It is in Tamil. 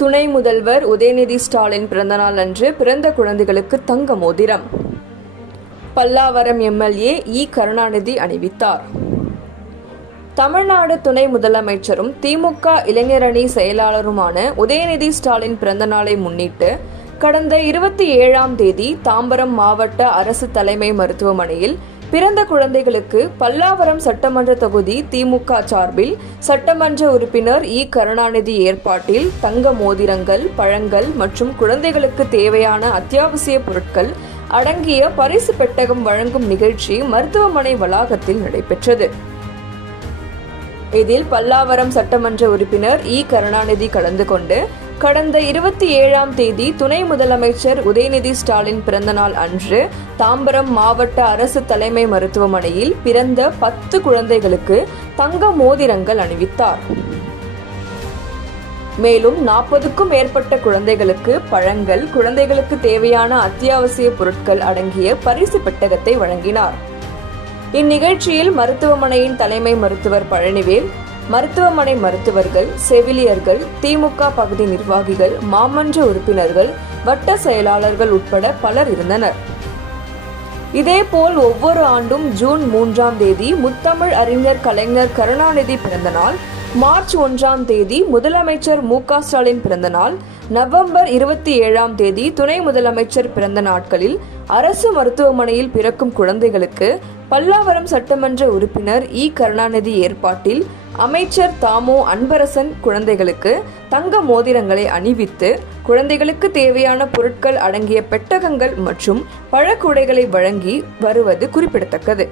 துணை முதல்வர் உதயநிதி ஸ்டாலின் பிறந்தநாள் அன்று பிறந்த குழந்தைகளுக்கு தங்க மோதிரம். பல்லாவரம் எம்எல்ஏ இ. கருணாநிதி அணிவித்தார். தமிழ்நாடு துணை முதலமைச்சரும் திமுக இளைஞரணி செயலாளருமான உதயநிதி ஸ்டாலின் பிறந்தநாளை முன்னிட்டு கடந்த 27ஆம் தேதி தாம்பரம் மாவட்ட அரசு தலைமை மருத்துவமனையில் பிறந்த குழந்தைகளுக்கு பல்லாவரம் சட்டமன்ற தொகுதி திமுக சார்பில் சட்டமன்ற உறுப்பினர் இ. கருணாநிதி ஏற்பாட்டில் தங்க மோதிரங்கள், பழங்கள் மற்றும் குழந்தைகளுக்கு தேவையான அத்தியாவசிய பொருட்கள் அடங்கிய பரிசு பெட்டகம் வழங்கும் நிகழ்ச்சி மருத்துவமனை வளாகத்தில் நடைபெற்றது. இதில் பல்லாவரம் சட்டமன்ற உறுப்பினர் இ. கருணாநிதி கலந்து கொண்டு கடந்த 27ஆம் தேதி துணை முதலமைச்சர் உதயநிதி ஸ்டாலின் பிறந்தநாள் அன்று தாம்பரம் மாவட்ட அரசு தலைமை மருத்துவமனையில் பிறந்த 10 குழந்தைகளுக்கு தங்க மோதிரங்கள் அணிவித்தார். மேலும் 40க்கும் மேற்பட்ட குழந்தைகளுக்கு பழங்கள், குழந்தைகளுக்கு தேவையான அத்தியாவசிய பொருட்கள் அடங்கிய பரிசு பெட்டகத்தை வழங்கினார். இந்நிகழ்ச்சியில் மருத்துவமனையின் தலைமை மருத்துவர் பழனிவேல், மருத்துவமனை மருத்துவர்கள், செவிலியர்கள், திமுக பகுதி நிர்வாகிகள், மாமன்ற உறுப்பினர்கள், வட்ட செயலாளர்கள் உட்பட பலர் இருந்தனர். இதேபோல் ஒவ்வொரு ஆண்டும் ஜூன் 3ஆம் தேதி முத்தமிழ் அறிஞர் கலைஞர் கருணாநிதி பிறந்தநாள், மார்ச் 1ஆம் தேதி முதலமைச்சர் மு. க. ஸ்டாலின் பிறந்தநாள், நவம்பர் 27ஆம் தேதி துணை முதலமைச்சர் பிறந்த நாட்களில் அரசு மருத்துவமனையில் பிறக்கும் குழந்தைகளுக்கு பல்லாவரம் சட்டமன்ற உறுப்பினர் இ. கருணாநிதி ஏற்பாட்டில் அமைச்சர் தாமோ அன்பரசன் குழந்தைகளுக்கு தங்க மோதிரங்களை அணிவித்து குழந்தைகளுக்கு தேவையான பொருட்கள் அடங்கிய பெட்டகங்கள் மற்றும் பழக்கூடைகளை வழங்கி வருவது குறிப்பிடத்தக்கது.